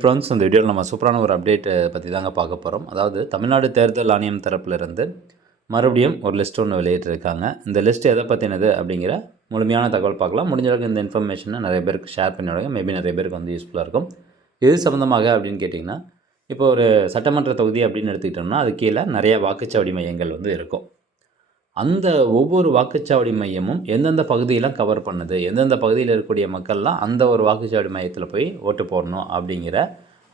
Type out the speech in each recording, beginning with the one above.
Friends, இந்த வீடியோவில் நம்ம சூப்பரான ஒரு அப்டேட் பற்றி தாங்க பார்க்க போகிறோம். அதாவது தமிழ்நாடு தேர்தல் ஆணையம் தரப்பிலிருந்து மறுபடியும் ஒரு லிஸ்ட் ஒன்று வெளியிட்டிருக்காங்க. இந்த லிஸ்ட் எதை பற்றினது அப்படிங்கிற முழுமையான தகவல் பார்க்கலாம். முடிஞ்ச அளவுக்கு இந்த இன்ஃபர்மேஷனை நிறைய பேருக்கு ஷேர் பண்ணி விடுங்க. மேபி நிறைய பேருக்கு வந்து யூஸ்ஃபுல்லாக இருக்கும். எது சம்மந்தமாக அப்படின்னு கேட்டிங்கன்னா, இப்போ ஒரு சட்டமன்ற தொகுதி அப்படின்னு எடுத்துக்கிட்டோம்னா அது கீழே நிறைய வாக்குச்சாவடி மையங்கள் வந்து இருக்கும். அந்த ஒவ்வொரு வாக்குச்சாவடி மையமும் எந்தெந்த பகுதியெலாம் கவர் பண்ணுது, எந்தெந்த பகுதியில் இருக்கக்கூடிய மக்கள்லாம் அந்த ஒரு வாக்குச்சாவடி மையத்தில் போய் ஓட்டு போடணும் அப்படிங்கிற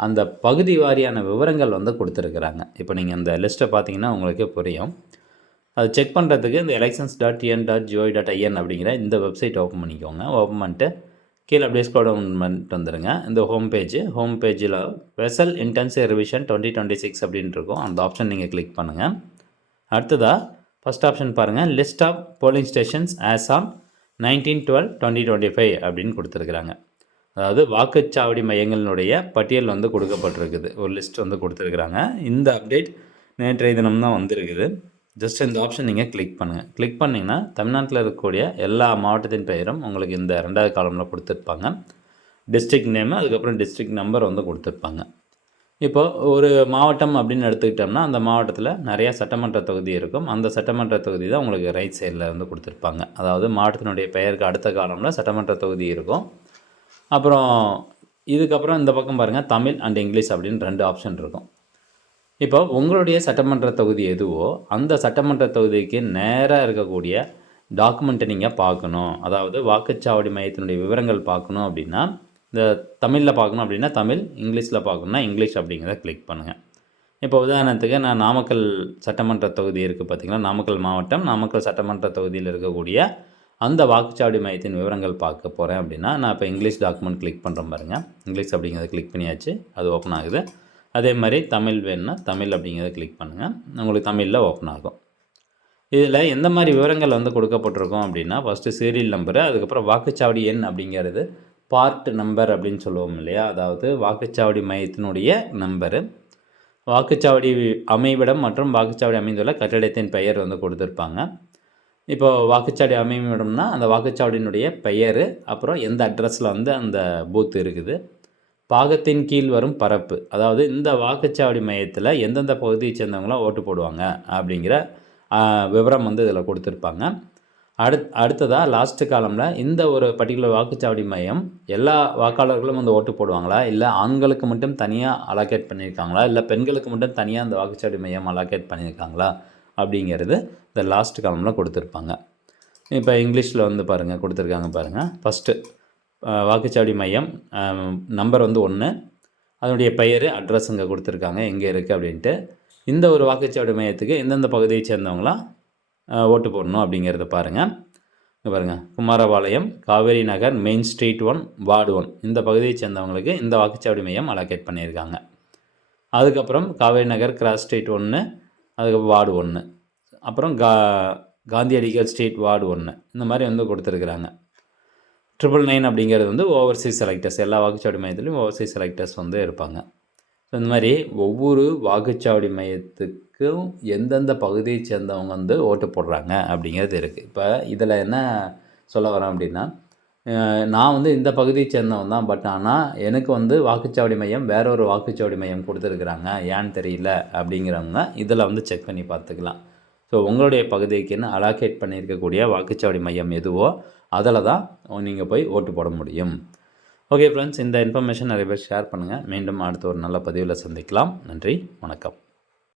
அந்த பகுதி வாரியான விவரங்கள் வந்து கொடுத்துருக்குறாங்க. இப்போ நீங்கள் அந்த லிஸ்ட்டை பார்த்தீங்கன்னா உங்களுக்கே புரியும். அது செக் பண்ணுறதுக்கு இந்த elections.tn.gov.in அப்படிங்கிற இந்த வெப்சைட் ஓப்பன் பண்ணிக்கோங்க. ஓப்பன் பண்ணிட்டு கீழே அப்படியே ஸ்க்ரோல் டவுன் பண்ணிட்டு வந்துடுங்க. இந்த ஹோம் பேஜில் வெசல் இன்டென்சிவ் ரிவிஷன் 2026 அப்படின்ட்டு இருக்கும். அந்த ஆப்ஷன் நீங்கள் கிளிக் பண்ணுங்கள். அடுத்ததாக ஃபஸ்ட் ஆப்ஷன் பாருங்கள், list of polling stations as on 19/12/2025 அப்படின்னு கொடுத்துருக்குறாங்க. அதாவது வாக்குச்சாவடி மையங்களினுடைய பட்டியல் வந்து கொடுக்கப்பட்டிருக்குது. ஒரு லிஸ்ட் வந்து கொடுத்துருக்குறாங்க. இந்த அப்டேட் நேற்றைய தினம் தான் வந்திருக்குது. ஜஸ்ட் இந்த ஆப்ஷன் நீங்கள் கிளிக் பண்ணுங்கள். கிளிக் பண்ணிங்கன்னா தமிழ்நாட்டில் இருக்கக்கூடிய எல்லா மாவட்டத்தின் பெயரும் உங்களுக்கு இந்த 2வது காலமில் கொடுத்துருப்பாங்க. டிஸ்ட்ரிக்ட் நேமு, அதுக்கப்புறம் டிஸ்ட்ரிக்ட் நம்பர் வந்து கொடுத்துருப்பாங்க. இப்போ ஒரு மாவட்டம் அப்படின்னு எடுத்துக்கிட்டோம்னா அந்த மாவட்டத்தில் நிறையா சட்டமன்ற தொகுதி இருக்கும். அந்த சட்டமன்ற தொகுதி தான் உங்களுக்கு ரைட் சைடில் வந்து கொடுத்துருப்பாங்க. அதாவது மாவட்டத்தினுடைய பெயருக்கு அடுத்த காலமில் சட்டமன்ற தொகுதி இருக்கும். அப்புறம் இதுக்கப்புறம் இந்த பக்கம் பாருங்கள், தமிழ் அண்ட் இங்கிலீஷ் அப்படின்னு 2 ஆப்ஷன் இருக்கும். இப்போ உங்களுடைய சட்டமன்ற தொகுதி எதுவோ அந்த சட்டமன்ற தொகுதிக்கு நேராக இருக்கக்கூடிய டாக்குமெண்ட்டை நீங்கள் பார்க்கணும். அதாவது வாக்குச்சாவடி மையத்தினுடைய விவரங்கள் பார்க்கணும் அப்படின்னா இந்த தமிழில் பார்க்கணும் அப்படின்னா தமிழ், இங்கிலீஷில் பார்க்கணுன்னா இங்கிலீஷ் அப்படிங்கிறத கிளிக் பண்ணுங்கள். இப்போ உதாரணத்துக்கு நான் நாமக்கல் சட்டமன்ற தொகுதி இருக்குது பார்த்திங்களா, நாமக்கல் மாவட்டம், நாமக்கல் சட்டமன்ற தொகுதியில் இருக்கக்கூடிய அந்த வாக்குச்சாவடி மையத்தின் விவரங்கள் பார்க்க போகிறேன் அப்படின்னா நான் இப்போ இங்கிலீஷ் டாக்குமெண்ட் கிளிக் பண்ணுறேன் பாருங்கள். இங்கிலீஷ் அப்படிங்கிறத கிளிக் பண்ணியாச்சு, அது ஓப்பன் ஆகுது. அதே மாதிரி தமிழ் வேணுன்னா தமிழ் அப்படிங்கிறத கிளிக் பண்ணுங்கள், உங்களுக்கு தமிழில் ஓப்பன் ஆகும். இதில் எந்த மாதிரி விவரங்கள் வந்து கொடுக்கப்பட்டிருக்கும் அப்படின்னா ஃபஸ்ட்டு சீரியல் நம்பரு, அதுக்கப்புறம் வாக்குச்சாவடி எண் அப்படிங்கிறது பார்ட் நம்பர் அப்படின்னு சொல்லுவோம் இல்லையா, அதாவது வாக்குச்சாவடி மையத்தினுடைய நம்பரு, வாக்குச்சாவடி அமைவிடம் மற்றும் வாக்குச்சாவடி அமைந்துள்ள கட்டிடத்தின் பெயர் வந்து கொடுத்துருப்பாங்க. இப்போ வாக்குச்சாவடி அமைவிடம்னா அந்த வாக்குச்சாவடியினுடைய பெயர், அப்புறம் எந்த அட்ரஸில் வந்து அந்த பூத் இருக்குது, பாகத்தின் கீழ் வரும் பரப்பு, அதாவது இந்த வாக்குச்சாவடி மையத்தில் எந்தெந்த பகுதியை சேர்ந்தவங்களாம் ஓட்டு போடுவாங்க அப்படிங்கிற விவரம் வந்து இதில் கொடுத்துருப்பாங்க. அடுத்ததாக லாஸ்ட்டு காலமில் இந்த ஒரு பர்டிகுலர் வாக்குச்சாவடி மையம் எல்லா வாக்காளர்களும் வந்து ஓட்டு போடுவாங்களா, இல்லை ஆண்களுக்கு மட்டும் தனியாக அலோகேட் பண்ணியிருக்காங்களா, இல்லை பெண்களுக்கு மட்டும் தனியாக அந்த வாக்குச்சாவடி மையம் அலோகேட் பண்ணியிருக்காங்களா அப்படிங்கிறது இந்த லாஸ்ட் காலமில் கொடுத்துருப்பாங்க. இப்போ இங்கிலீஷில் வந்து பாருங்கள் கொடுத்துருக்காங்க பாருங்கள். ஃபஸ்ட்டு வாக்குச்சாவடி மையம் நம்பர் வந்து 1, அதனுடைய பெயர், அட்ரஸ் இங்கே கொடுத்துருக்காங்க எங்கே இருக்குது அப்படின்ட்டு. இந்த ஒரு வாக்குச்சாவடி மையத்துக்கு எந்தெந்த பகுதியை சேர்ந்தவங்களாம் ஓட்டு போடணும் அப்படிங்கிறத பாருங்கள். இங்கே பாருங்கள், குமாரபாளையம், காவேரி நகர், மெயின் ஸ்ட்ரீட் 1, வார்டு 1 இந்த பகுதியை சேர்ந்தவங்களுக்கு இந்த வாக்குச்சாவடி மையம் அலோகேட் பண்ணியிருக்காங்க. அதுக்கப்புறம் காவேரி நகர், கிராஸ் ஸ்ட்ரீட் 1, அதுக்கப்புறம் வார்டு 1, அப்புறம் காந்தியடிகள் ஸ்ட்ரீட் வார்டு 1 இந்த மாதிரி வந்து கொடுத்துருக்குறாங்க. 999 அப்படிங்கிறது வந்து ஓவர்சீஸ் செலக்டர்ஸ், எல்லா வாக்குச்சாவடி மையத்துலேயும் ஓவர்சீஸ் செலக்டர்ஸ் வந்து இருப்பாங்க. இந்த மாதிரி ஒவ்வொரு வாக்குச்சாவடி மையத்துக்கும் எந்தெந்த பகுதியை சேர்ந்தவங்க வந்து ஓட்டு போடுறாங்க அப்படிங்கிறது இருக்குது. இப்போ இதில் என்ன சொல்ல வரேன் அப்படின்னா, நான் வந்து இந்த பகுதியை சேர்ந்தவன் தான், பட் ஆனால் எனக்கு வந்து வாக்குச்சாவடி மையம் வேற ஒரு வாக்குச்சாவடி மையம் கொடுத்துருக்குறாங்க, ஏன்னு தெரியல அப்படிங்கிறவங்க இதில் வந்து செக் பண்ணி பார்த்துக்கலாம். ஸோ உங்களுடைய பகுதிக்குன்னு அலோகேட் பண்ணியிருக்கக்கூடிய வாக்குச்சாவடி மையம் எதுவோ அதில் தான் நீங்கள் போய் ஓட்டு போட முடியும். ஓகே ஃப்ரெண்ட்ஸ், இந்த இன்ஃபர்மேஷன் நிறைய பேர் ஷேர் பண்ணுங்கள். மீண்டும் அடுத்த ஒரு நல்ல பதிவில் சந்திக்கலாம். நன்றி, வணக்கம்.